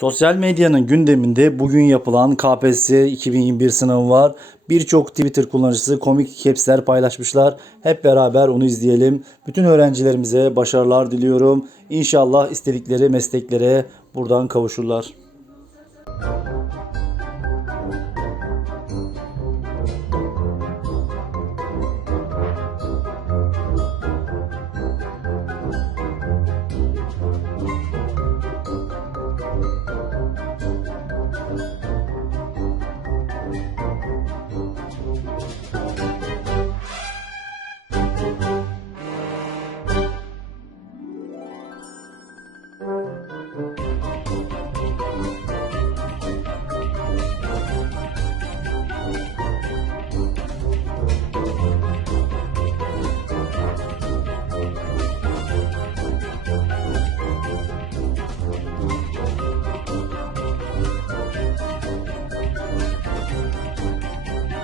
Sosyal medyanın gündeminde bugün yapılan KPSS 2021 sınavı var. Birçok Twitter kullanıcısı komik capsler paylaşmışlar. Hep beraber onu izleyelim. Bütün öğrencilerimize başarılar diliyorum. İnşallah istedikleri mesleklere buradan kavuşurlar.